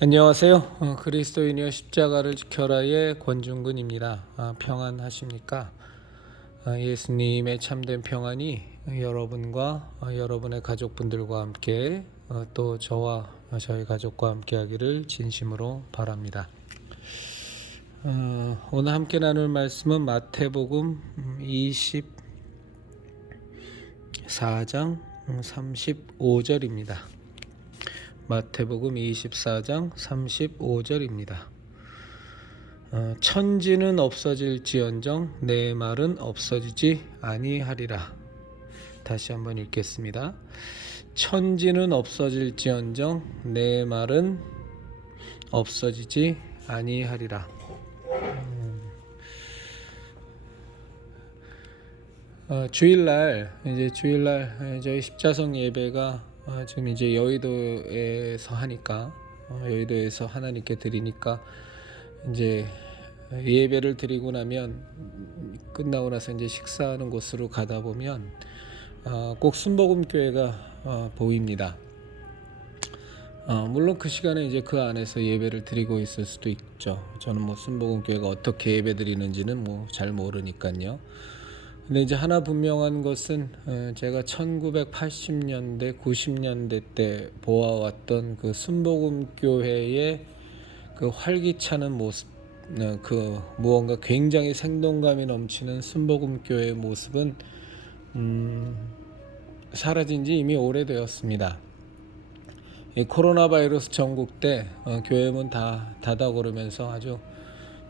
안녕하세요. 그리스도인이여 십자가를 지켜라의 권중근입니다. 평안하십니까? 예수님의 참된 평안이 여러분과 여러분의 가족분들과 함께 또 저와 저희 가족과 함께 하기를 진심으로 바랍니다. 오늘 함께 나눌 말씀은 마태복음 24장 35절입니다. 마태복음 24장 35절입니다. 천지는 없어질지언정 내 말은 없어지지 아니하리라. 다시 한번 읽겠습니다. 천지는 없어질지언정 내 말은 없어지지 아니하리라. 주일날 저희 십자성 예배가 지금 이제 여의도에서 하니까 여의도에서 하나님께 드리니까 이제 예배를 드리고 나면 끝나고 나서 이제 식사하는 곳으로 가다 보면 꼭 순복음교회가 보입니다. 물론 그 시간에 이제 그 안에서 예배를 드리고 있을 수도 있죠. 저는 뭐 순복음교회가 어떻게 예배 드리는지는 뭐 잘 모르니까요. 근데 이제 하나 분명한 것은 제가 1980년대, 90년대 때 보아왔던 그 순복음교회의 그 활기차는 모습, 그 무언가 굉장히 생동감이 넘치는 순복음교회의 모습은 사라진 지 이미 오래되었습니다. 이 코로나 바이러스 전국 때 교회 문 다 닫아 그러면서 아주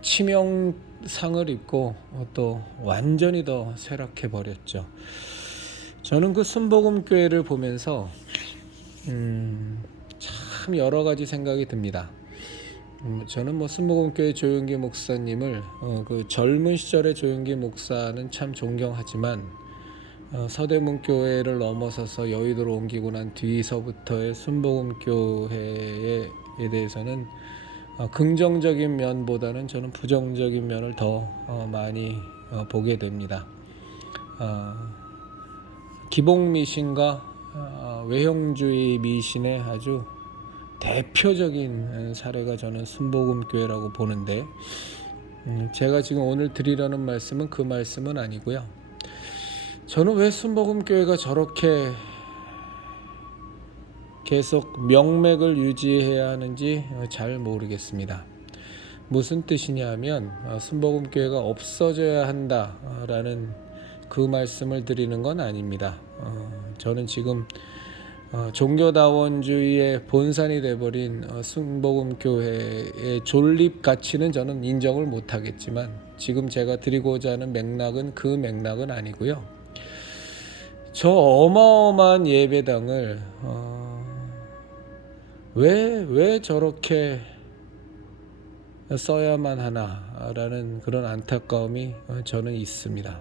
치명상을 입고 또 완전히 더 쇠락해 버렸죠. 저는 그 순복음교회를 보면서 참 여러 가지 생각이 듭니다. 저는 뭐 순복음교회 조용기 목사님을 그 젊은 시절의 조용기 목사는 참 존경하지만 서대문교회를 넘어서서 여의도로 옮기고 난 뒤서부터의 순복음교회에 대해서는 긍정적인 면보다는 저는 부정적인 면을 더 많이 보게 됩니다. 기복미신과 외형주의 미신의 아주 대표적인 사례가 저는 순복음교회라고 보는데, 제가 지금 오늘 드리려는 말씀은 그 말씀은 아니고요. 저는 왜 순복음교회가 저렇게 계속 명맥을 유지해야 하는지 잘 모르겠습니다. 무슨 뜻이냐면 순복음교회가 없어져야 한다라는 그 말씀을 드리는 건 아닙니다. 저는 지금 종교다원주의의 본산이 돼버린 순복음교회의 존립 가치는 저는 인정을 못하겠지만, 지금 제가 드리고자 하는 맥락은 그 맥락은 아니고요. 저 어마어마한 예배당을 왜 저렇게 써야만 하나라는 그런 안타까움이 저는 있습니다.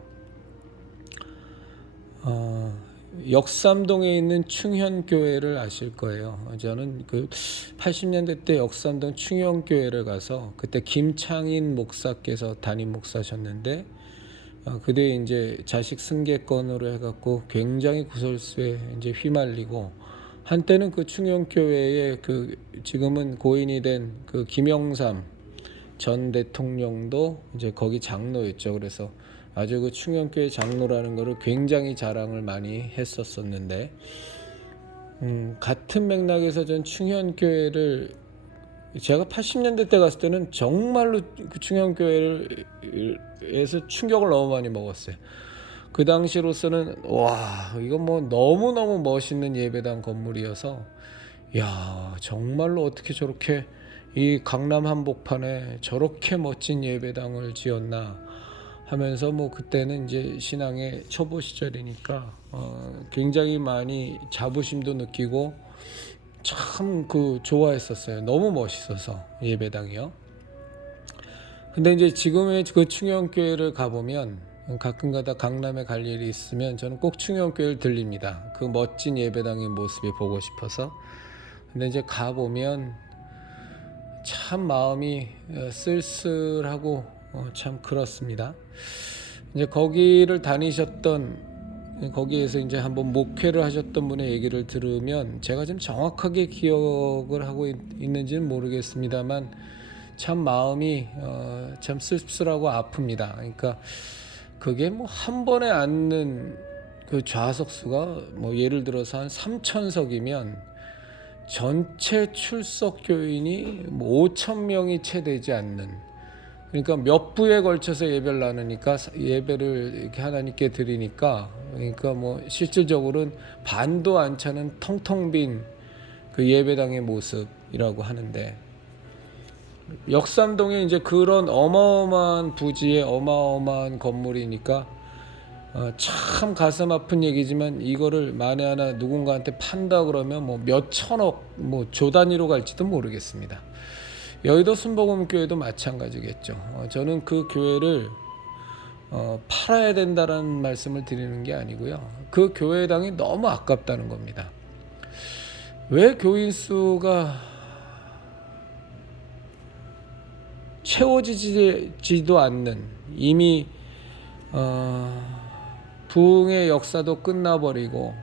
역삼동에 있는 충현교회를 아실 거예요. 저는 그 80년대 때 역삼동 충현교회를 가서 그때 김창인 목사께서 담임 목사셨는데, 그때 이제 자식 승계권으로 해갖고 굉장히 구설수에 이제 휘말리고, 한때는 그 충현교회에 그 지금은 고인이 된 그 김영삼 전 대통령도 이제 거기 장로였죠. 그래서 아주 그 충현교회 장로라는 거를 굉장히 자랑을 많이 했었었는데, 같은 맥락에서 전 충현교회를 제가 80년대 때 갔을 때는 정말로 그 충현교회에서 충격을 너무 많이 먹었어요. 그 당시로서는 와, 이건 뭐 너무너무 멋있는 예배당 건물이어서, 야, 정말로 어떻게 저렇게 이 강남 한복판에 저렇게 멋진 예배당을 지었나 하면서, 뭐 그때는 이제 신앙의 초보 시절이니까 굉장히 많이 자부심도 느끼고 참 그 좋아했었어요. 너무 멋있어서 예배당이요. 근데 이제 지금의 그 충현교회를 가보면, 가끔가다 강남에 갈 일이 있으면 저는 꼭 충현교회를 들립니다. 그 멋진 예배당의 모습이 보고 싶어서. 근데 이제 가보면 참 마음이 쓸쓸하고 참 그렇습니다. 이제 거기를 다니셨던 거기에서 이제 한번 목회를 하셨던 분의 얘기를 들으면 제가 좀 정확하게 기억을 하고 있는지는 모르겠습니다만 참 마음이 참 씁쓸하고 아픕니다. 그러니까 그게 뭐 한 번에 앉는 그 좌석 수가 뭐 예를 들어서 한 3,000석이면 전체 출석 교인이 뭐 5,000명이 채 되지 않는, 그러니까 몇 부에 걸쳐서 예배를 나누니까 예배를 이렇게 하나님께 드리니까, 그러니까 뭐 실질적으로는 반도 안 차는 텅텅 빈 그 예배당의 모습이라고 하는데, 역삼동에 이제 그런 어마어마한 부지에 어마어마한 건물이니까 참 가슴 아픈 얘기지만 이거를 만에 하나 누군가한테 판다 그러면 뭐 몇 천억 뭐 조 단위로 갈지도 모르겠습니다. 여의도 순복음교회도 마찬가지겠죠. 저는 그 교회를 팔아야 된다라는 말씀을 드리는 게 아니고요. 그 교회당이 너무 아깝다는 겁니다. 왜 교인 수가 채워지지도 않는, 이미 부흥의 역사도 끝나버리고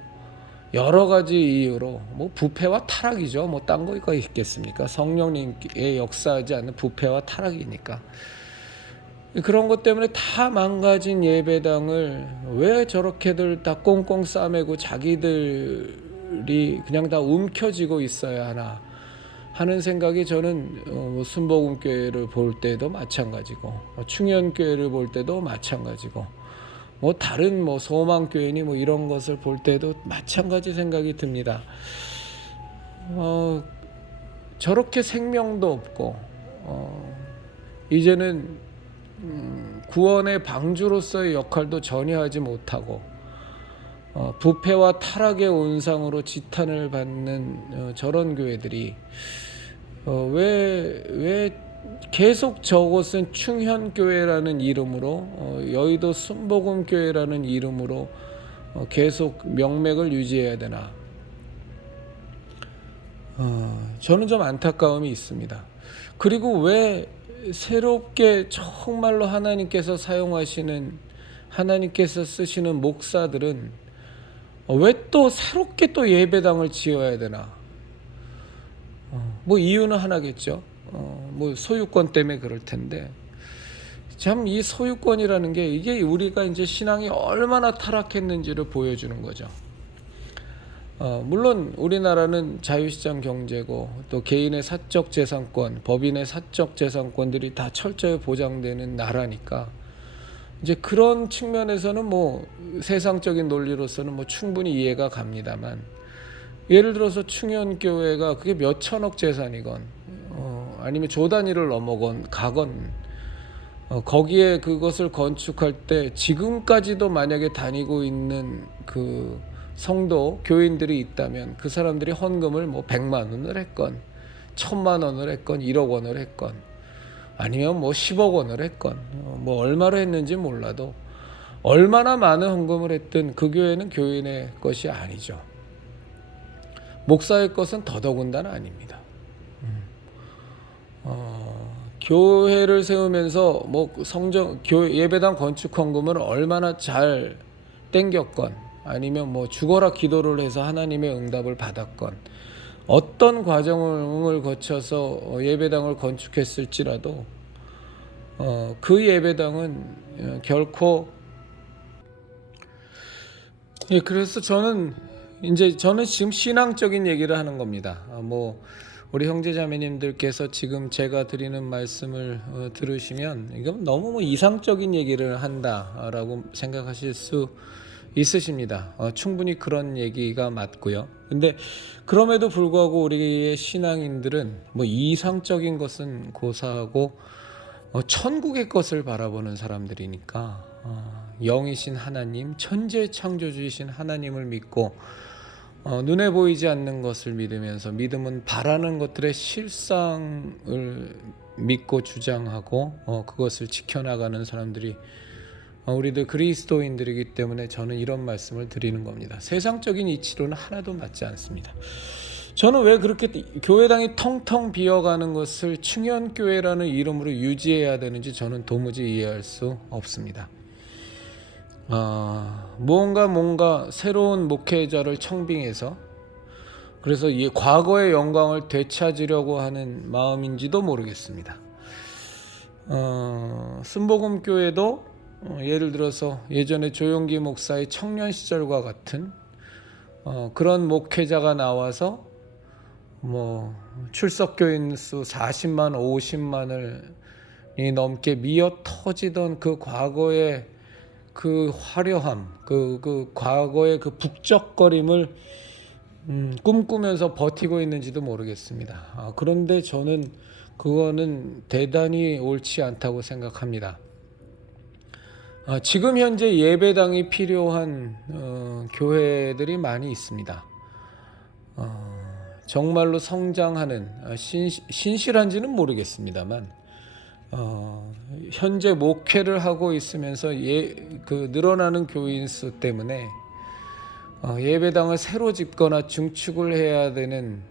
여러 가지 이유로 뭐 부패와 타락이죠. 뭐 딴 거가 있겠습니까? 성령님의 역사하지 않는 부패와 타락이니까. 그런 것 때문에 다 망가진 예배당을 왜 저렇게들 다 꽁꽁 싸매고 자기들이 그냥 다 움켜쥐고 있어야 하나 하는 생각이 저는 순복음교회를 볼 때도 마찬가지고 충현교회를 볼 때도 마찬가지고 뭐 다른 뭐 소망교회니 뭐 이런 것을 볼 때도 마찬가지 생각이 듭니다. 저렇게 생명도 없고 이제는 구원의 방주로서의 역할도 전혀 하지 못하고 부패와 타락의 온상으로 지탄을 받는 저런 교회들이 왜 계속 저곳은 충현교회라는 이름으로 여의도 순복음교회라는 이름으로 계속 명맥을 유지해야 되나? 저는 좀 안타까움이 있습니다. 그리고 왜 새롭게 정말로 하나님께서 사용하시는, 하나님께서 쓰시는 목사들은 왜 또 새롭게 또 예배당을 지어야 되나? 뭐 이유는 하나겠죠. 뭐 소유권 때문에 그럴 텐데, 참 이 소유권이라는 게 이게 우리가 이제 신앙이 얼마나 타락했는지를 보여주는 거죠. 물론 우리나라는 자유시장 경제고 또 개인의 사적 재산권, 법인의 사적 재산권들이 다 철저히 보장되는 나라니까 이제 그런 측면에서는 뭐 세상적인 논리로서는 뭐 충분히 이해가 갑니다만, 예를 들어서 충현교회가 그게 몇 천억 재산이건 아니면 조 단위를 넘어건 가건 거기에 그것을 건축할 때 지금까지도 만약에 다니고 있는 그 성도 교인들이 있다면 그 사람들이 헌금을 뭐 100만 원을 했건 1000만 원을 했건 1억 원을 했건 아니면 뭐 10억 원을 했건 뭐 얼마로 했는지 몰라도 얼마나 많은 헌금을 했든 그 교회는 교인의 것이 아니죠. 목사의 것은 더더군다나 아닙니다. 교회를 세우면서 뭐 예배당 건축 헌금을 얼마나 잘 땡겼건 아니면 뭐 죽어라 기도를 해서 하나님의 응답을 받았건 어떤 과정을 거쳐서 예배당을 건축했을지라도 그 예배당은 결코 그래서 저는 지금 신앙적인 얘기를 하는 겁니다. 뭐 우리 형제자매님들께서 지금 제가 드리는 말씀을 들으시면 이건 너무 뭐 이상적인 얘기를 한다라고 생각하실 수 있으십니다. 충분히 그런 얘기가 맞고요. 근데 그럼에도 불구하고 우리의 신앙인들은 뭐 이상적인 것은 고사하고 천국의 것을 바라보는 사람들이니까 영이신 하나님, 천재 창조주이신 하나님을 믿고 눈에 보이지 않는 것을 믿으면서, 믿음은 바라는 것들의 실상을 믿고 주장하고 그것을 지켜나가는 사람들이 우리들 그리스도인들이기 때문에 저는 이런 말씀을 드리는 겁니다. 세상적인 이치로는 하나도 맞지 않습니다. 저는 왜 그렇게 교회당이 텅텅 비어가는 것을 충현교회라는 이름으로 유지해야 되는지 저는 도무지 이해할 수 없습니다. 뭔가 새로운 목회자를 청빙해서 그래서 이 과거의 영광을 되찾으려고 하는 마음인지도 모르겠습니다. 순복음교회도 예를 들어서 예전에 조용기 목사의 청년 시절과 같은 그런 목회자가 나와서 뭐 출석교인 수 40만 50만을 넘게 미어 터지던 그 과거의 그 화려함, 그 과거의 그 북적거림을 꿈꾸면서 버티고 있는지도 모르겠습니다. 그런데 저는 그거는 대단히 옳지 않다고 생각합니다. 지금 현재 예배당이 필요한 교회들이 많이 있습니다. 정말로 성장하는 신실한지는 모르겠습니다만 현재 목회를 하고 있으면서 그 늘어나는 교인 수 때문에 예배당을 새로 짓거나 증축을 해야 되는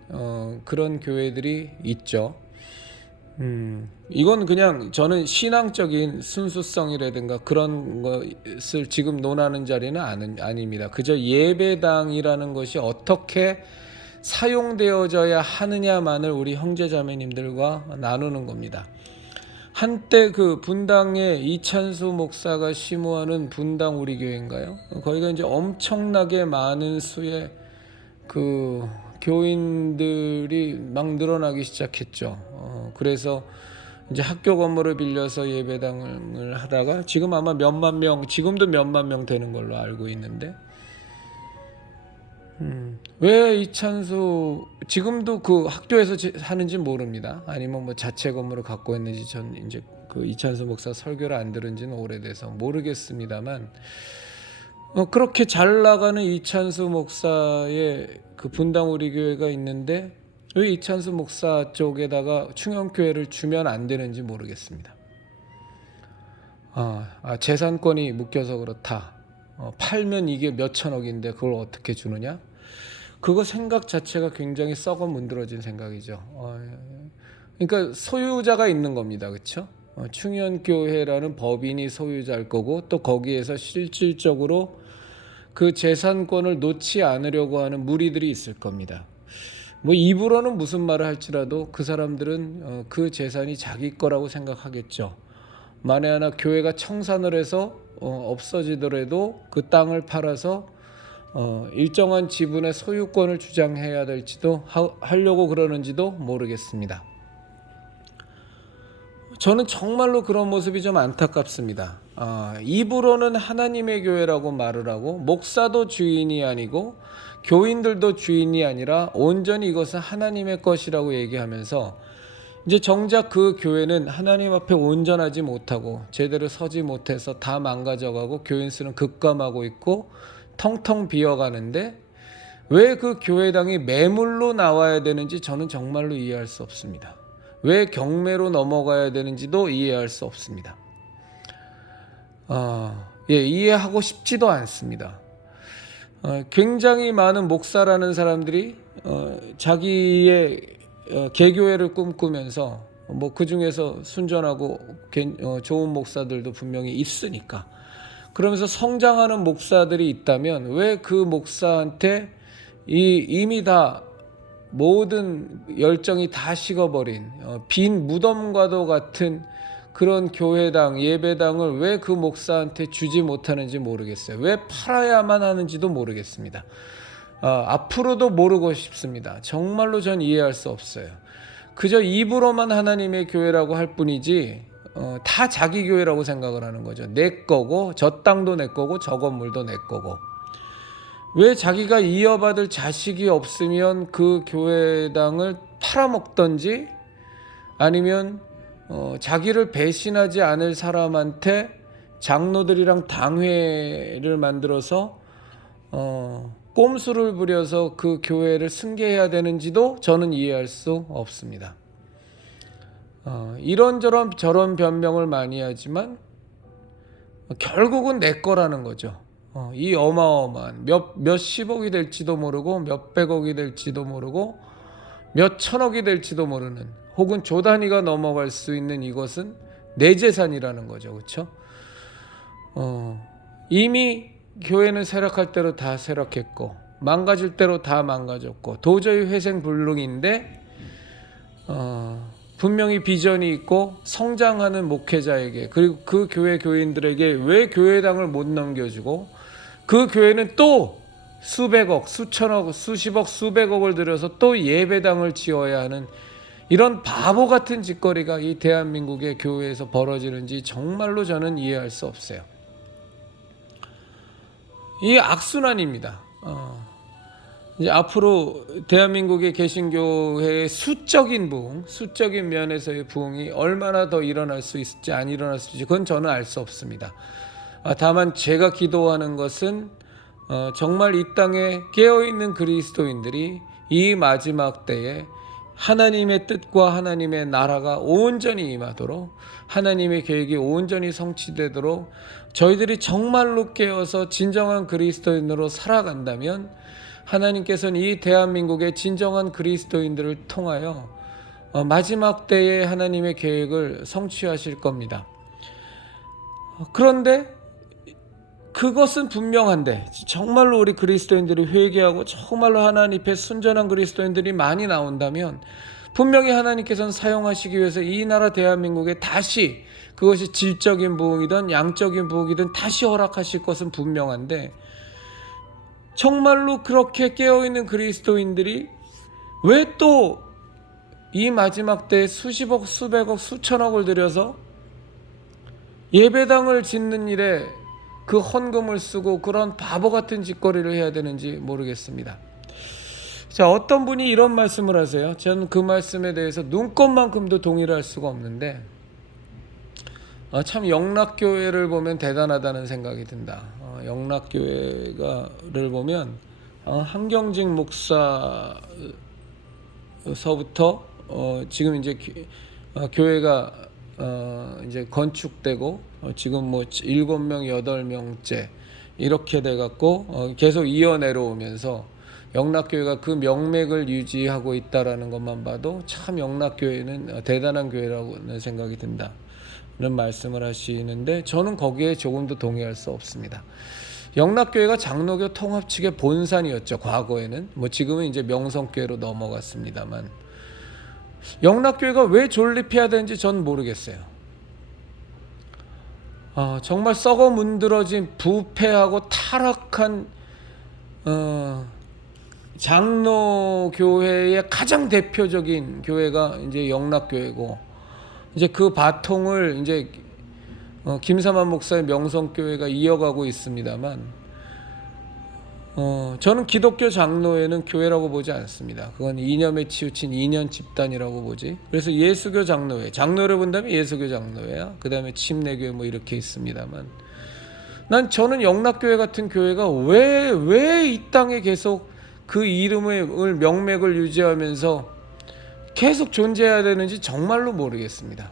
그런 교회들이 있죠. 이건 그냥 저는 신앙적인 순수성이라든가 그런 것을 지금 논하는 자리는 아닙니다. 그저 예배당이라는 것이 어떻게 사용되어져야 하느냐만을 우리 형제자매님들과 나누는 겁니다. 한때 그 분당에 이찬수 목사가 심우하는 분당 우리 교회인가요? 거기가 이제 엄청나게 많은 수의 그 교인들이 막 늘어나기 시작했죠. 그래서 이제 학교 건물을 빌려서 예배당을 하다가 지금 아마 몇만 명, 지금도 몇만 명 되는 걸로 알고 있는데, 왜 이찬수 지금도 그 학교에서 하는지 모릅니다. 아니면 뭐 자체 건물을 갖고 있는지 전 이제 그 이찬수 목사 설교를 안 들은지는 오래돼서 모르겠습니다만, 그렇게 잘 나가는 이찬수 목사의 그 분당 우리 교회가 있는데 왜 이찬수 목사 쪽에다가 충영교회를 주면 안 되는지 모르겠습니다. 재산권이 묶여서 그렇다. 팔면 이게 몇천억인데 그걸 어떻게 주느냐? 그거 생각 자체가 굉장히 썩어 문드러진 생각이죠. 그러니까 소유자가 있는 겁니다. 그렇죠? 충현교회라는 법인이 소유자일 거고 또 거기에서 실질적으로 그 재산권을 놓지 않으려고 하는 무리들이 있을 겁니다. 뭐 입으로는 무슨 말을 할지라도 그 사람들은 그 재산이 자기 거라고 생각하겠죠. 만에 하나 교회가 청산을 해서 없어지더라도 그 땅을 팔아서 일정한 지분의 소유권을 주장해야 될지도 하려고 그러는지도 모르겠습니다. 저는 정말로 그런 모습이 좀 안타깝습니다. 입으로는 하나님의 교회라고 말을 하고 목사도 주인이 아니고 교인들도 주인이 아니라 온전히 이것은 하나님의 것이라고 얘기하면서 이제 정작 그 교회는 하나님 앞에 온전하지 못하고 제대로 서지 못해서 다 망가져가고 교인 수는 급감하고 있고 텅텅 비어가는데 왜 그 교회당이 매물로 나와야 되는지 저는 정말로 이해할 수 없습니다. 왜 경매로 넘어가야 되는지도 이해할 수 없습니다. 이해하고 싶지도 않습니다. 굉장히 많은 목사라는 사람들이 자기의 개교회를 꿈꾸면서 뭐 그 중에서 순전하고 좋은 목사들도 분명히 있으니까 그러면서 성장하는 목사들이 있다면 왜 그 목사한테 이미 다 모든 열정이 다 식어버린 빈 무덤과도 같은 그런 교회당 예배당을 왜 그 목사한테 주지 못하는지 모르겠어요. 왜 팔아야만 하는지도 모르겠습니다. 앞으로도 모르고 싶습니다. 정말로 전 이해할 수 없어요. 그저 입으로만 하나님의 교회라고 할 뿐이지 다 자기 교회라고 생각을 하는 거죠. 내 거고 저 땅도 내 거고 저 건물도 내 거고. 왜 자기가 이어받을 자식이 없으면 그 교회당을 팔아먹던지 아니면 자기를 배신하지 않을 사람한테 장로들이랑 당회를 만들어서 꼼수를 부려서 그 교회를 승계해야 되는지도 저는 이해할 수 없습니다. 이런저런 저런 변명을 많이 하지만 결국은 내 거라는 거죠. 이 어마어마한 몇십억이 될지도 모르고 몇백억이 될지도 모르고 몇천억이 될지도 모르는 혹은 조 단위가 넘어갈 수 있는 이것은 내 재산이라는 거죠. 그렇죠? 이미 교회는 쇠락할 대로 다 쇠락했고 망가질 대로 다 망가졌고 도저히 회생불능인데 분명히 비전이 있고 성장하는 목회자에게 그리고 그 교회 교인들에게 왜 교회당을 못 넘겨주고 그 교회는 또 수백억, 수천억, 수십억, 수백억을 들여서 또 예배당을 지어야 하는 이런 바보 같은 짓거리가 이 대한민국의 교회에서 벌어지는지 정말로 저는 이해할 수 없어요. 이 악순환입니다. 이제 앞으로 대한민국의 개신교회의 수적인 부흥, 수적인 면에서의 부흥이 얼마나 더 일어날 수 있을지 안 일어날 수 있을지 그건 저는 알 수 없습니다. 다만 제가 기도하는 것은 정말 이 땅에 깨어있는 그리스도인들이 이 마지막 때에 하나님의 뜻과 하나님의 나라가 온전히 임하도록 하나님의 계획이 온전히 성취되도록 저희들이 정말로 깨어서 진정한 그리스도인으로 살아간다면 하나님께서는 이 대한민국의 진정한 그리스도인들을 통하여 마지막 때에 하나님의 계획을 성취하실 겁니다. 그런데 그것은 분명한데 정말로 우리 그리스도인들이 회개하고 정말로 하나님 앞에 순전한 그리스도인들이 많이 나온다면 분명히 하나님께서는 사용하시기 위해서 이 나라 대한민국에 다시 그것이 질적인 부흥이든 양적인 부흥이든 다시 허락하실 것은 분명한데 정말로 그렇게 깨어있는 그리스도인들이 왜 또 이 마지막 때에 수십억, 수백억, 수천억을 들여서 예배당을 짓는 일에 그 헌금을 쓰고 그런 바보 같은 짓거리를 해야 되는지 모르겠습니다. 자, 어떤 분이 이런 말씀을 하세요. 저는 그 말씀에 대해서 눈꼽만큼도 동의를 할 수가 없는데 참 영락교회를 보면 대단하다는 생각이 든다. 영락교회를 보면 한경직 목사서부터 지금 이제 교회가 이제 건축되고 지금 뭐 7명, 8명째 이렇게 돼갖고 계속 이어내려오면서 영락교회가 그 명맥을 유지하고 있다라는 것만 봐도 참 영락교회는 대단한 교회라고는 생각이 든다. 는 말씀을 하시는데 저는 거기에 조금도 동의할 수 없습니다. 영락교회가 장로교 통합 측의 본산이었죠. 과거에는 뭐 지금은 이제 명성교회로 넘어갔습니다만 영락교회가 왜 존립해야 되는지 전 모르겠어요. 정말 썩어 문드러진 부패하고 타락한 장로교회의 가장 대표적인 교회가 이제 영락교회고 이제 그 바통을 이제 김삼환 목사의 명성교회가 이어가고 있습니다만 저는 기독교 장로회는 교회라고 보지 않습니다. 그건 이념에 치우친 이념 집단이라고 보지. 그래서 예수교 장로회, 장로를 본다면 예수교 장로회야. 그 다음에 침례교회 뭐 이렇게 있습니다만 저는 영락교회 같은 교회가 왜 이 땅에 계속 그 이름을 명맥을 유지하면서 계속 존재해야 되는지 정말로 모르겠습니다.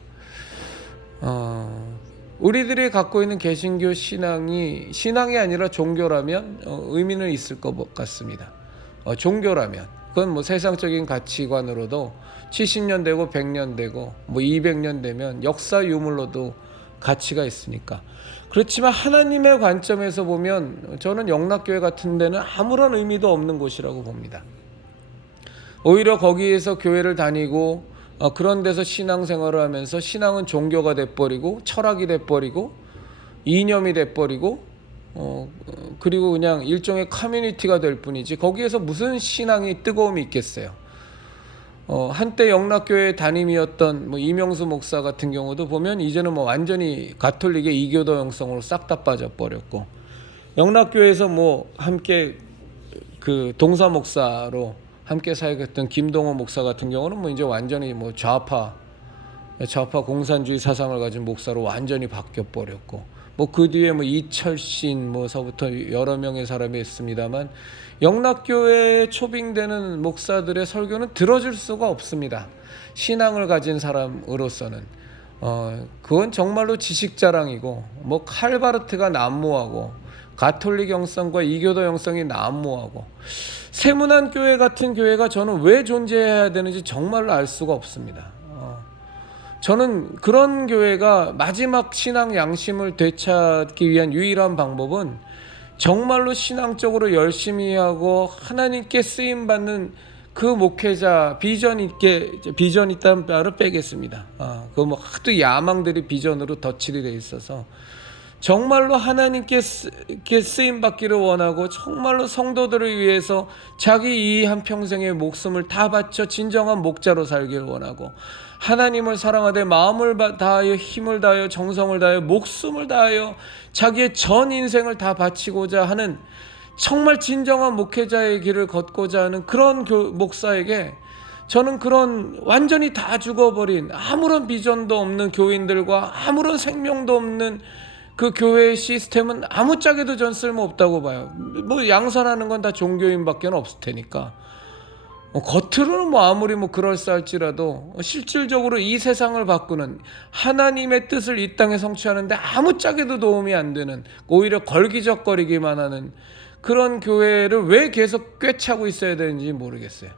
우리들이 갖고 있는 개신교 신앙이 아니라 종교라면 의미는 있을 것 같습니다. 종교라면 그건 뭐 세상적인 가치관으로도 70년 되고 100년 되고 뭐 200년 되면 역사 유물로도 가치가 있으니까. 그렇지만 하나님의 관점에서 보면 저는 영락교회 같은 데는 아무런 의미도 없는 곳이라고 봅니다. 오히려 거기에서 교회를 다니고 그런 데서 신앙생활을 하면서 신앙은 종교가 돼버리고 철학이 돼버리고 이념이 돼버리고 그리고 그냥 일종의 커뮤니티가 될 뿐이지 거기에서 무슨 신앙이 뜨거움이 있겠어요. 한때 영락교회 담임이었던 뭐 이명수 목사 같은 경우도 보면 이제는 뭐 완전히 가톨릭의 이교도 형성으로 싹 다 빠져버렸고 영락교회에서 뭐 함께 그 동사 목사로 함께 사역했던 김동호 목사 같은 경우는 뭐 이제 완전히 뭐 좌파 공산주의 사상을 가진 목사로 완전히 바뀌어 버렸고 뭐 그 뒤에 뭐 이철신 뭐서부터 여러 명의 사람이 있습니다만 영락교회에 초빙되는 목사들의 설교는 들어줄 수가 없습니다. 신앙을 가진 사람으로서는 그건 정말로 지식 자랑이고 뭐 칼바르트가 난무하고 가톨릭 영성과 이교도 영성이 난무하고 세문안 교회 같은 교회가 저는 왜 존재해야 되는지 정말로 알 수가 없습니다. 저는 그런 교회가 마지막 신앙 양심을 되찾기 위한 유일한 방법은 정말로 신앙적으로 열심히 하고 하나님께 쓰임 받는 그 목회자, 비전 있다는 말을 빼겠습니다. 그 뭐 하도 야망들이 비전으로 덧칠이 돼 있어서 정말로 하나님께 쓰임 받기를 원하고 정말로 성도들을 위해서 자기 이 한평생의 목숨을 다 바쳐 진정한 목자로 살기를 원하고 하나님을 사랑하되 마음을 다하여 힘을 다하여 정성을 다하여 목숨을 다하여 자기의 전 인생을 다 바치고자 하는 정말 진정한 목회자의 길을 걷고자 하는 그런 목사에게 저는 그런 완전히 다 죽어버린 아무런 비전도 없는 교인들과 아무런 생명도 없는 그 교회의 시스템은 아무짝에도 전 쓸모없다고 봐요. 뭐 양산하는 건 다 종교인밖에 없을 테니까. 겉으로는 뭐 아무리 뭐 그럴싸할지라도 실질적으로 이 세상을 바꾸는 하나님의 뜻을 이 땅에 성취하는데 아무짝에도 도움이 안 되는, 오히려 걸기적거리기만 하는 그런 교회를 왜 계속 꿰차고 있어야 되는지 모르겠어요.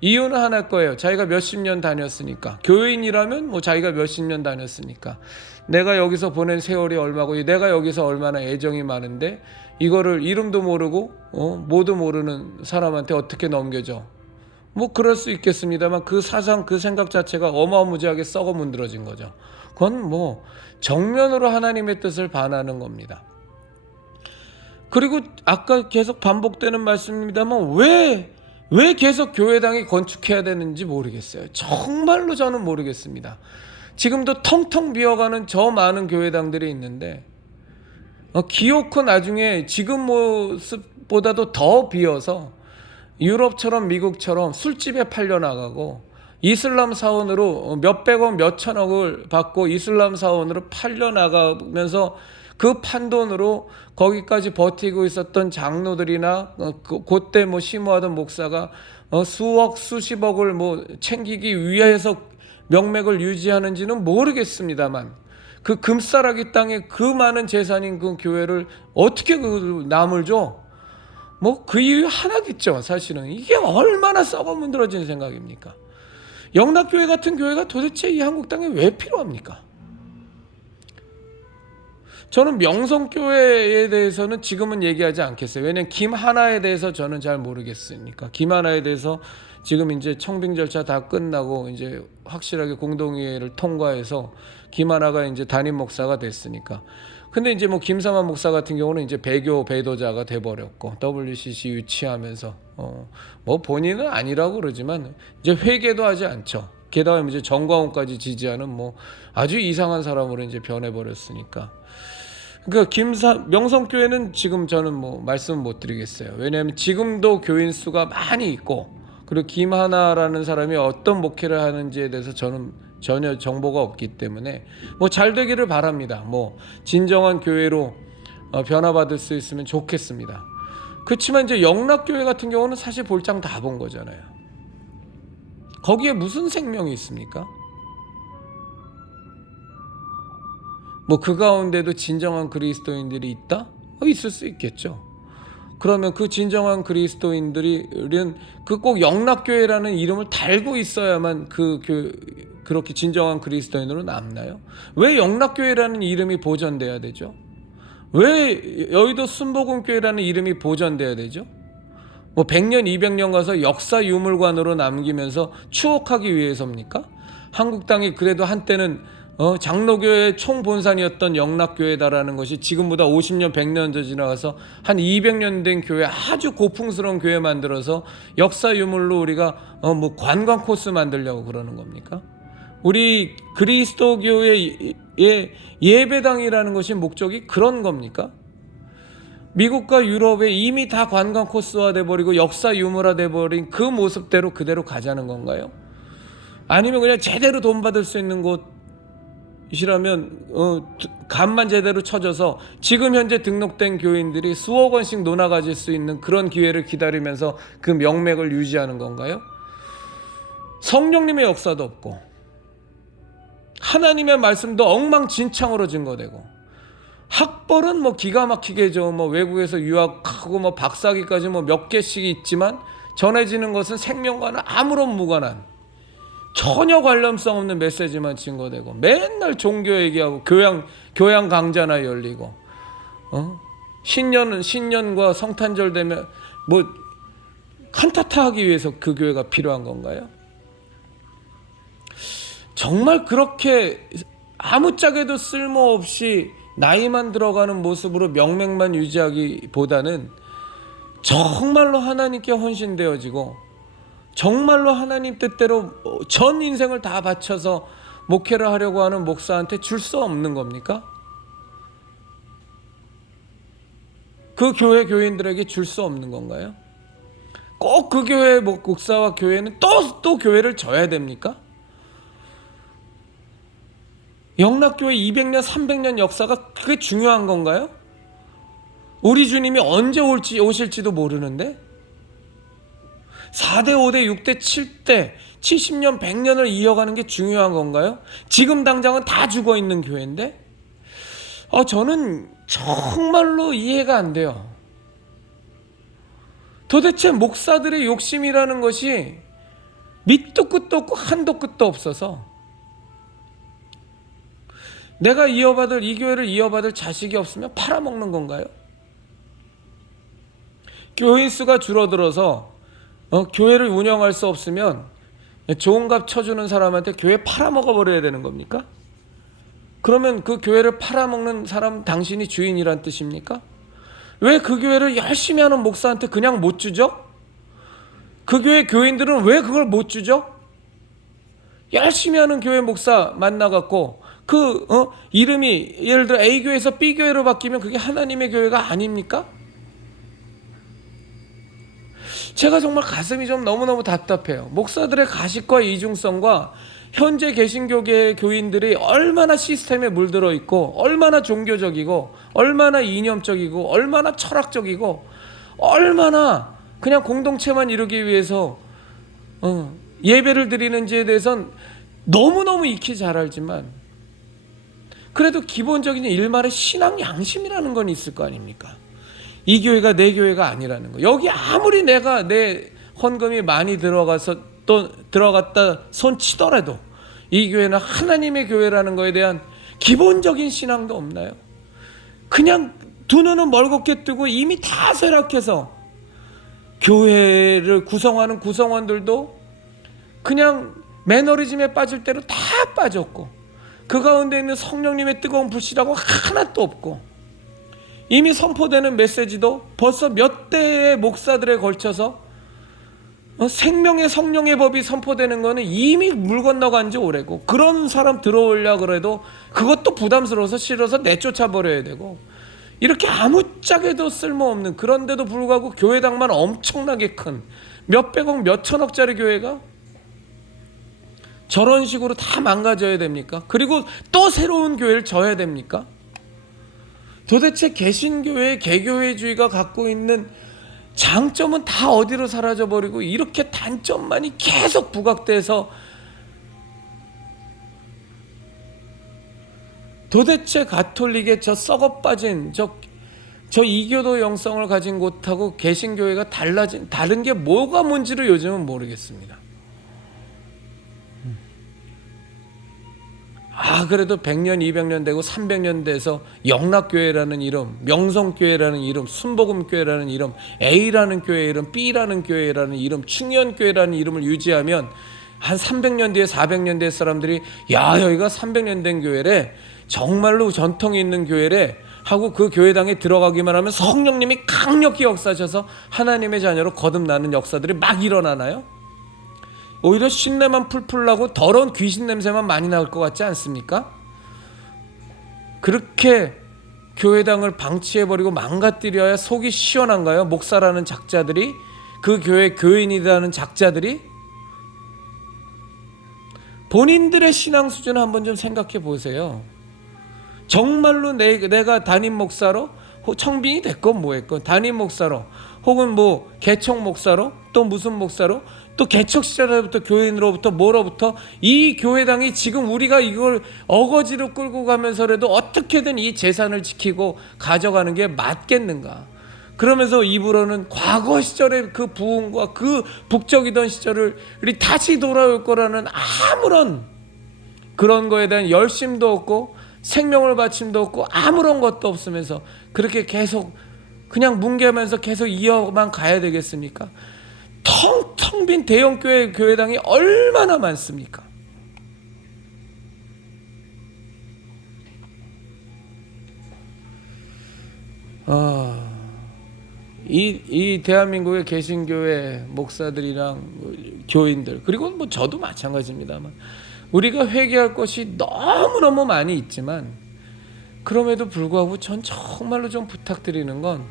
이유는 하나일 거예요. 자기가 몇십 년 다녔으니까. 교인이라면 뭐 자기가 몇십 년 다녔으니까 내가 여기서 보낸 세월이 얼마고 내가 여기서 얼마나 애정이 많은데 이거를 이름도 모르고 뭐도 모르는 사람한테 어떻게 넘겨줘. 뭐 그럴 수 있겠습니다만 그 사상, 그 생각 자체가 어마무지하게 썩어 문드러진 거죠. 그건 뭐 정면으로 하나님의 뜻을 반하는 겁니다. 그리고 아까 계속 반복되는 말씀입니다만 왜 계속 교회당이 건축해야 되는지 모르겠어요. 정말로 저는 모르겠습니다. 지금도 텅텅 비어가는 저 많은 교회당들이 있는데 기어코 나중에 지금 모습보다도 더 비어서 유럽처럼 미국처럼 술집에 팔려나가고 이슬람 사원으로 몇백억 몇천억을 받고 이슬람 사원으로 팔려나가면서 그 판돈으로 거기까지 버티고 있었던 장로들이나 그때 뭐 심호하던 목사가 수억 수십억을 뭐 챙기기 위해서 명맥을 유지하는지는 모르겠습니다만 그 금싸라기 땅에 그 많은 재산인 그 교회를 어떻게 그 남을 줘? 뭐 그 이유 하나겠죠. 사실은 이게 얼마나 썩어 문드러진 생각입니까? 영락교회 같은 교회가 도대체 이 한국 땅에 왜 필요합니까? 저는 명성교회에 대해서는 지금은 얘기하지 않겠어요. 왜냐하면 김하나에 대해서 저는 잘 모르겠으니까. 김하나에 대해서 지금 이제 청빙 절차 다 끝나고 이제 확실하게 공동의회를 통과해서 김하나가 이제 담임 목사가 됐으니까. 근데 이제 뭐 김삼환 목사 같은 경우는 이제 배교 배도자가 돼버렸고 WCC 유치하면서 뭐 본인은 아니라고 그러지만 이제 회개도 하지 않죠. 게다가 이제 정광훈까지 지지하는 뭐 아주 이상한 사람으로 이제 변해버렸으니까. 그러니까 명성교회는 지금 저는 뭐 말씀 못 드리겠어요. 왜냐하면 지금도 교인 수가 많이 있고 그리고 김하나라는 사람이 어떤 목회를 하는지에 대해서 저는 전혀 정보가 없기 때문에 뭐 잘 되기를 바랍니다. 뭐 진정한 교회로 변화받을 수 있으면 좋겠습니다. 그렇지만 이제 영락교회 같은 경우는 사실 볼장 다 본 거잖아요. 거기에 무슨 생명이 있습니까? 뭐 그 가운데도 진정한 그리스도인들이 있다? 있을 수 있겠죠. 그러면 그 진정한 그리스도인들은 그 꼭 영락교회라는 이름을 달고 있어야만 그렇게 진정한 그리스도인으로 남나요? 왜 영락교회라는 이름이 보존돼야 되죠? 왜 여의도 순복음교회라는 이름이 보존돼야 되죠? 뭐 100년, 200년 가서 역사 유물관으로 남기면서 추억하기 위해서입니까? 한국 땅이 그래도 한때는 장로교회의 총본산이었던 영락교회다라는 것이 지금보다 50년, 100년 더 지나가서 한 200년 된 교회, 아주 고풍스러운 교회 만들어서 역사 유물로 우리가 뭐 관광 코스 만들려고 그러는 겁니까? 우리 그리스도교의 예배당이라는 것이 목적이 그런 겁니까? 미국과 유럽에 이미 다 관광 코스화 돼버리고 역사 유물화 돼버린 그 모습대로 그대로 가자는 건가요? 아니면 그냥 제대로 돈 받을 수 있는 곳이라면 간만 제대로 쳐줘서 지금 현재 등록된 교인들이 수억 원씩 논아 가질 수 있는 그런 기회를 기다리면서 그 명맥을 유지하는 건가요? 성령님의 역사도 없고 하나님의 말씀도 엉망진창으로 증거되고 학벌은 뭐 기가 막히게 뭐 외국에서 유학하고 뭐 박사학위까지 뭐 몇 개씩 있지만 전해지는 것은 생명과는 아무런 무관한 전혀 관련성 없는 메시지만 증거되고 맨날 종교 얘기하고 교양 강좌나 열리고 신년과 성탄절 되면 뭐 칸타타 하기 위해서 그 교회가 필요한 건가요? 정말 그렇게 아무짝에도 쓸모없이 나이만 들어가는 모습으로 명맥만 유지하기보다는 정말로 하나님께 헌신되어지고 정말로 하나님 뜻대로 전 인생을 다 바쳐서 목회를 하려고 하는 목사한테 줄 수 없는 겁니까? 그 교회 교인들에게 줄 수 없는 건가요? 꼭 그 교회 목사와 교회는 또 교회를 져야 됩니까? 영락교회 200년 300년 역사가 그게 중요한 건가요? 우리 주님이 언제 오실지도 모르는데 4대 5대 6대 7대 70년 100년을 이어가는 게 중요한 건가요? 지금 당장은 다 죽어있는 교회인데 저는 정말로 이해가 안 돼요. 도대체 목사들의 욕심이라는 것이 밑도 끝도 없고 한도 끝도 없어서 내가 이 교회를 이어받을 자식이 없으면 팔아먹는 건가요? 교인 수가 줄어들어서 교회를 운영할 수 없으면 좋은 값 쳐주는 사람한테 교회 팔아먹어 버려야 되는 겁니까? 그러면 그 교회를 팔아먹는 사람 당신이 주인이란 뜻입니까? 왜 그 교회를 열심히 하는 목사한테 그냥 못 주죠? 그 교회 교인들은 왜 그걸 못 주죠? 열심히 하는 교회 목사 만나갖고 이름이 예를 들어 A교회에서 B교회로 바뀌면 그게 하나님의 교회가 아닙니까? 제가 정말 가슴이 좀 너무너무 답답해요. 목사들의 가식과 이중성과 현재 개신교계 교인들이 얼마나 시스템에 물들어 있고 얼마나 종교적이고 얼마나 이념적이고 얼마나 철학적이고 얼마나 그냥 공동체만 이루기 위해서 예배를 드리는지에 대해서는 너무너무 익히 잘 알지만 그래도 기본적인 일말의 신앙 양심이라는 건 있을 거 아닙니까? 이 교회가 내 교회가 아니라는 거. 여기 아무리 내 헌금이 많이 들어갔다 손 치더라도 이 교회는 하나님의 교회라는 거에 대한 기본적인 신앙도 없나요? 그냥 두 눈은 멀겋게 뜨고 이미 다 쇠락해서 교회를 구성하는 구성원들도 그냥 매너리즘에 빠질 대로 다 빠졌고 그 가운데 있는 성령님의 뜨거운 불씨라고 하나도 없고 이미 선포되는 메시지도 벌써 몇 대의 목사들에 걸쳐서 생명의 성령의 법이 선포되는 거는 이미 물 건너간 지 오래고 그런 사람 들어오려고 그래도 그것도 부담스러워서 싫어서 내쫓아 버려야 되고 이렇게 아무짝에도 쓸모없는 그런데도 불구하고 교회당만 엄청나게 큰 몇백억 몇천억짜리 교회가 저런 식으로 다 망가져야 됩니까? 그리고 또 새로운 교회를 져야 됩니까? 도대체 개신교회의 개교회주의가 갖고 있는 장점은 다 어디로 사라져버리고 이렇게 단점만이 계속 부각돼서 도대체 가톨릭의 저 썩어빠진 저 이교도 영성을 가진 곳하고 개신교회가 다른 게 뭐가 뭔지를 요즘은 모르겠습니다. 그래도 100년, 200년 되고 300년 돼서 영락교회라는 이름, 명성교회라는 이름, 순복음교회라는 이름, A라는 교회 이름, B라는 교회라는 이름, 충현교회라는 이름을 유지하면 한 300년 뒤에 400년 된 사람들이 여기가 300년 된 교회래, 정말로 전통이 있는 교회래 하고 그 교회당에 들어가기만 하면 성령님이 강력히 역사하셔서 하나님의 자녀로 거듭나는 역사들이 막 일어나나요? 오히려 쉰내만 풀풀 나고 더러운 귀신 냄새만 많이 나올 것 같지 않습니까? 그렇게 교회당을 방치해버리고 망가뜨려야 속이 시원한가요? 목사라는 작자들이, 그 교회 교인이라는 작자들이? 본인들의 신앙 수준을 한번 좀 생각해 보세요. 정말로 내가 담임 목사로 청빙이 됐건 뭐했건 담임 목사로 혹은 뭐 개척 목사로 또 무슨 목사로 또 개척 시절부터 교인으로부터 뭐로부터 이 교회당이 지금 우리가 이걸 어거지로 끌고 가면서라도 어떻게든 이 재산을 지키고 가져가는 게 맞겠는가? 그러면서 입으로는 과거 시절의 그 부흥과 그 북적이던 시절을 다시 돌아올 거라는 아무런 그런 거에 대한 열심도 없고 생명을 바침도 없고 아무런 것도 없으면서 그렇게 계속 그냥 뭉개면서 계속 이어만 가야 되겠습니까? 텅텅 빈 대형교회 교회당이 얼마나 많습니까? 이 대한민국의 개신교회 목사들이랑 교인들, 그리고 뭐 저도 마찬가지입니다만, 우리가 회개할 것이 너무너무 많이 있지만, 그럼에도 불구하고 전 정말로 좀 부탁드리는 건,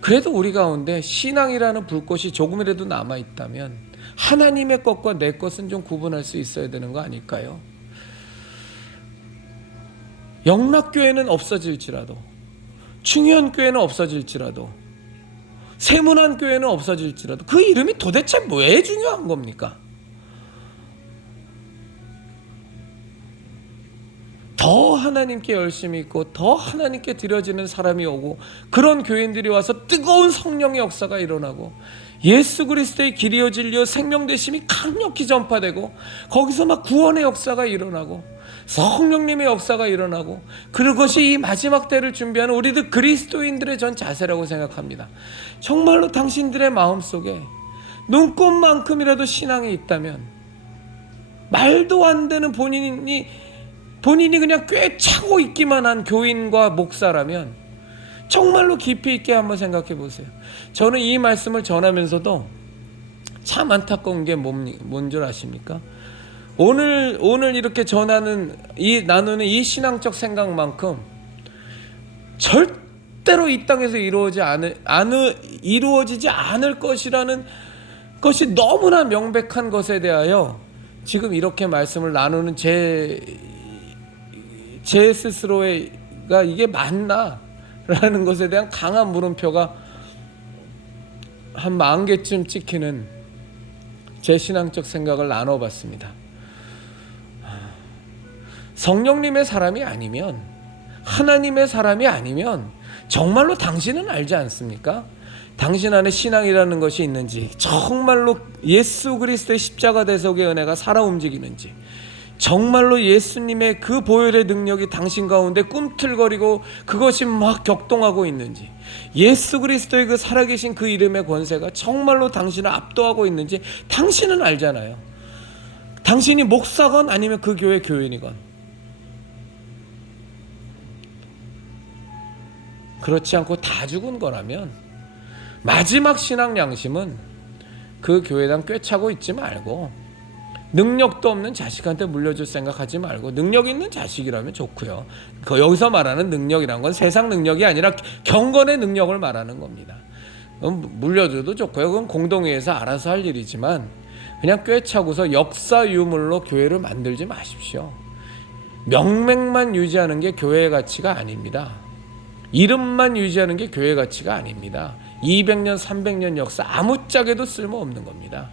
그래도 우리 가운데 신앙이라는 불꽃이 조금이라도 남아있다면 하나님의 것과 내 것은 좀 구분할 수 있어야 되는 거 아닐까요? 영락교회는 없어질지라도, 충현교회는 없어질지라도, 세문안교회는 없어질지라도 그 이름이 도대체 왜 중요한 겁니까? 더 하나님께 열심히 있고 더 하나님께 드려지는 사람이 오고, 그런 교인들이 와서 뜨거운 성령의 역사가 일어나고 예수 그리스도의 길이요 진리요 생명 되심이 강력히 전파되고, 거기서 막 구원의 역사가 일어나고 성령님의 역사가 일어나고, 그것이 이 마지막 때를 준비하는 우리들 그리스도인들의 전 자세라고 생각합니다. 정말로 당신들의 마음속에 눈꽃만큼이라도 신앙이 있다면, 말도 안 되는 본인이 그냥 꿰차고 있기만 한 교인과 목사라면 정말로 깊이 있게 한번 생각해 보세요. 저는 이 말씀을 전하면서도 참 안타까운 게 뭔 줄 아십니까? 오늘 이렇게 나누는 이 신앙적 생각만큼 절대로 이 땅에서 이루어지지 않을 것이라는 것이 너무나 명백한 것에 대하여 지금 이렇게 말씀을 나누는 제 스스로가 이게 맞나? 라는 것에 대한 강한 물음표가 한 10,000개쯤 찍히는 제 신앙적 생각을 나눠봤습니다. 성령님의 사람이 아니면, 하나님의 사람이 아니면 정말로 당신은 알지 않습니까? 당신 안에 신앙이라는 것이 있는지, 정말로 예수 그리스도의 십자가 대속의 은혜가 살아 움직이는지, 정말로 예수님의 그 보혈의 능력이 당신 가운데 꿈틀거리고 그것이 막 격동하고 있는지, 예수 그리스도의 그 살아계신 그 이름의 권세가 정말로 당신을 압도하고 있는지 당신은 알잖아요. 당신이 목사건 아니면 그 교회 교인이건. 그렇지 않고 다 죽은 거라면 마지막 신앙 양심은 그 교회당 꿰차고 있지 말고, 능력도 없는 자식한테 물려줄 생각하지 말고, 능력 있는 자식이라면 좋고요. 여기서 말하는 능력이란 건 세상 능력이 아니라 경건의 능력을 말하는 겁니다. 물려줘도 좋고요. 그건 공동회에서 알아서 할 일이지만 그냥 꿰차고서 역사 유물로 교회를 만들지 마십시오. 명맥만 유지하는 게 교회의 가치가 아닙니다. 이름만 유지하는 게 교회의 가치가 아닙니다. 200년 300년 역사 아무짝에도 쓸모없는 겁니다.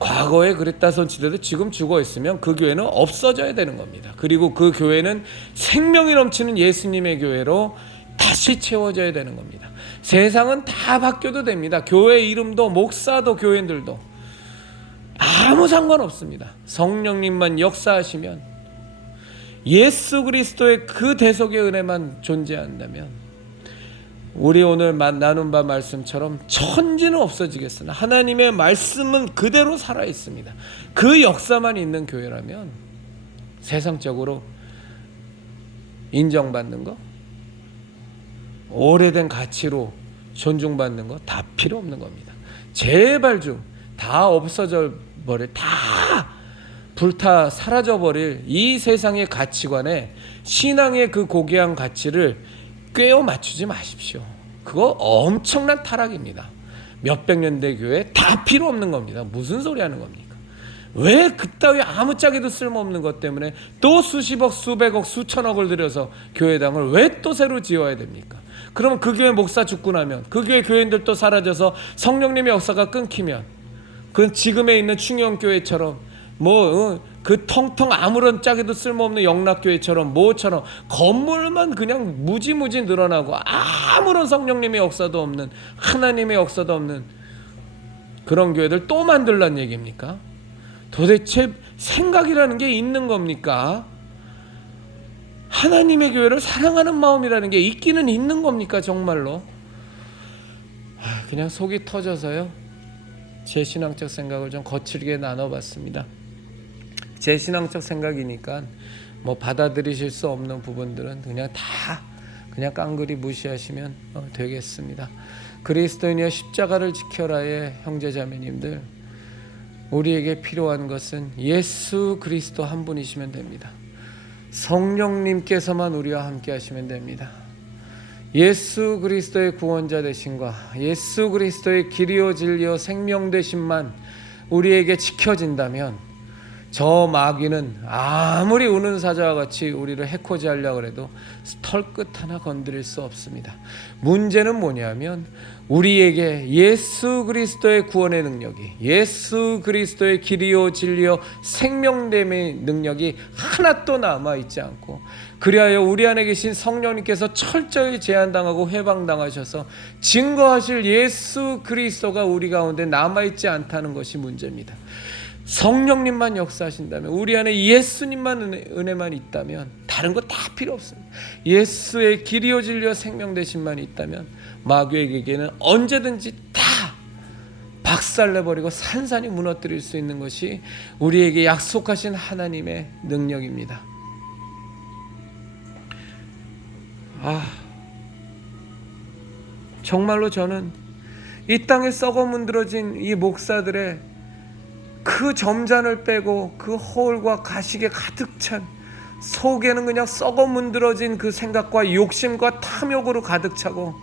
과거에 그랬다 손치더라도 지금 죽어있으면 그 교회는 없어져야 되는 겁니다. 그리고 그 교회는 생명이 넘치는 예수님의 교회로 다시 채워져야 되는 겁니다. 세상은 다 바뀌어도 됩니다. 교회 이름도 목사도 교인들도 아무 상관없습니다. 성령님만 역사하시면, 예수 그리스도의 그 대속의 은혜만 존재한다면, 우리 오늘 나눈 바 말씀처럼 천지는 없어지겠으나 하나님의 말씀은 그대로 살아있습니다. 그 역사만 있는 교회라면 세상적으로 인정받는 거, 오래된 가치로 존중받는 거 다 필요 없는 겁니다. 제발 좀 다 없어져 버릴, 다 불타 사라져 버릴 이 세상의 가치관에 신앙의 그 고귀한 가치를 꿰어 맞추지 마십시오. 그거 엄청난 타락입니다. 몇백 년대 교회 다 필요 없는 겁니다. 무슨 소리 하는 겁니까? 왜 그따위 아무짝에도 쓸모없는 것 때문에 또 수십억, 수백억, 수천억을 들여서 교회당을 왜 또 새로 지어야 됩니까? 그러면 그 교회 목사 죽고 나면, 그 교회 교인들 또 사라져서 성령님의 역사가 끊기면, 그건 지금에 있는 충영교회처럼 그 텅텅 아무런 짝에도 쓸모없는 영락교회처럼 뭐처럼 건물만 그냥 무지무지 늘어나고 아무런 성령님의 역사도 없는, 하나님의 역사도 없는 그런 교회들 또 만들란 얘기입니까? 도대체 생각이라는 게 있는 겁니까? 하나님의 교회를 사랑하는 마음이라는 게 있기는 있는 겁니까 정말로? 그냥 속이 터져서요, 제 신앙적 생각을 좀 거칠게 나눠봤습니다. 제 신앙적 생각이니까 뭐 받아들이실 수 없는 부분들은 그냥 다 그냥 깡그리 무시하시면 되겠습니다. 그리스도인이여 십자가를 지켜라의 형제자매님들, 우리에게 필요한 것은 예수 그리스도 한 분이시면 됩니다. 성령님께서만 우리와 함께 하시면 됩니다. 예수 그리스도의 구원자 되심과 예수 그리스도의 길이요 진리요 생명 되심만 우리에게 지켜진다면 저 마귀는 아무리 우는 사자와 같이 우리를 해코지 하려고 해도 털끝 하나 건드릴 수 없습니다. 문제는 뭐냐면 우리에게 예수 그리스도의 구원의 능력이, 예수 그리스도의 길이요 진리요 생명됨의 능력이 하나도 남아있지 않고, 그리하여 우리 안에 계신 성령님께서 철저히 제한당하고 해방당하셔서 증거하실 예수 그리스도가 우리 가운데 남아있지 않다는 것이 문제입니다. 성령님만 역사하신다면, 우리 안에 예수님만 은혜만 있다면 다른 거 다 필요 없습니다. 예수의 길이요 진리요 생명 되심만 있다면 마귀에게는 언제든지 다 박살내버리고 산산이 무너뜨릴 수 있는 것이 우리에게 약속하신 하나님의 능력입니다. 정말로 저는 이 땅에 썩어 문드러진 이 목사들의 그 점잔을 빼고 그 허울과 가식에 가득 찬 속에는 그냥 썩어 문드러진 그 생각과 욕심과 탐욕으로 가득 차고,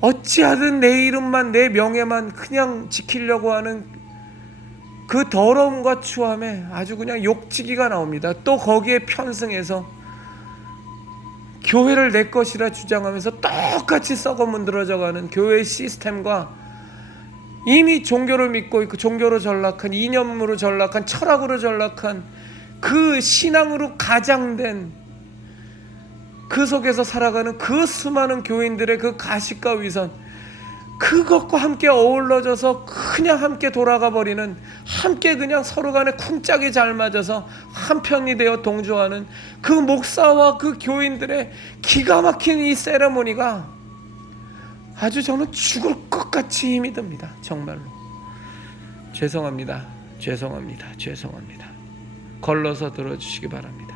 어찌하든 내 이름만, 내 명예만 그냥 지키려고 하는 그 더러움과 추함에 아주 그냥 욕지기가 나옵니다. 또 거기에 편승해서 교회를 내 것이라 주장하면서 똑같이 썩어 문드러져가는 교회의 시스템과 이미 종교를 믿고 있고 종교로 전락한, 이념으로 전락한, 철학으로 전락한 그 신앙으로 가장된 그 속에서 살아가는 그 수많은 교인들의 그 가식과 위선, 그것과 함께 어우러져서 그냥 함께 돌아가 버리는, 함께 그냥 서로 간에 쿵짝이 잘 맞아서 한편이 되어 동조하는 그 목사와 그 교인들의 기가 막힌 이 세레모니가 아주 저는 죽을 것 같이 힘이 듭니다. 정말로 죄송합니다. 걸러서 들어주시기 바랍니다.